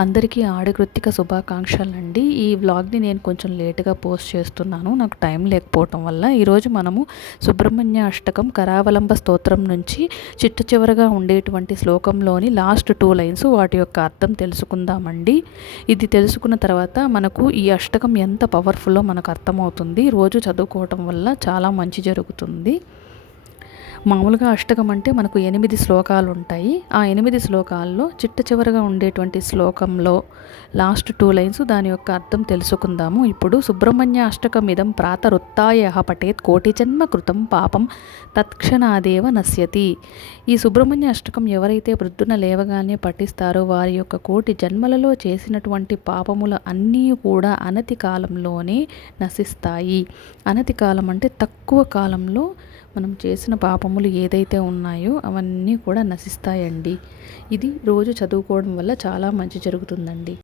అందరికీ ఆడకృత్తిక శుభాకాంక్షలు అండి ఈ వ్లాగ్ని నేను కొంచెం లేటుగా పోస్ట్ చేస్తున్నాను. నాకు టైం లేకపోవటం వల్ల ఈరోజు మనము సుబ్రహ్మణ్య అష్టకం కరావలంబ స్తోత్రం నుంచి చిట్ట చివరగా ఉండేటువంటి శ్లోకంలోని లాస్ట్ టూ లైన్స్ వాటి యొక్క అర్థం తెలుసుకుందామండి. ఇది తెలుసుకున్న తర్వాత మనకు ఈ అష్టకం ఎంత పవర్ఫుల్లో మనకు అర్థమవుతుంది. రోజు చదువుకోవటం వల్ల చాలా మంచి జరుగుతుంది. మామూలుగా అష్టకం అంటే మనకు ఎనిమిది శ్లోకాలు ఉంటాయి ఆ ఎనిమిది శ్లోకాల్లో చిట్ట చివరగా ఉండేటువంటి శ్లోకంలో లాస్ట్ టూ లైన్స్ దాని యొక్క అర్థం తెలుసుకుందాము. ఇప్పుడు సుబ్రహ్మణ్య అష్టకం ఇదం ప్రాతరుత్య పటేత్ కోటి జన్మ కృతం పాపం తత్క్షణాదేవ నశ్యతి. ఈ సుబ్రహ్మణ్య అష్టకం ఎవరైతే వృద్ధున లేవగానే పఠిస్తారో వారి యొక్క కోటి జన్మలలో చేసినటువంటి పాపములు అన్నీ కూడా అనతి కాలంలోనే నశిస్తాయి. అనతి కాలం అంటే తక్కువ కాలంలో మనం చేసిన పాపములు ఏదైతే ఉన్నాయో అవన్నీ కూడా నశిస్తాయండి. ఇది రోజు చదువుకోవడం వల్ల చాలా మంచి జరుగుతుందండి.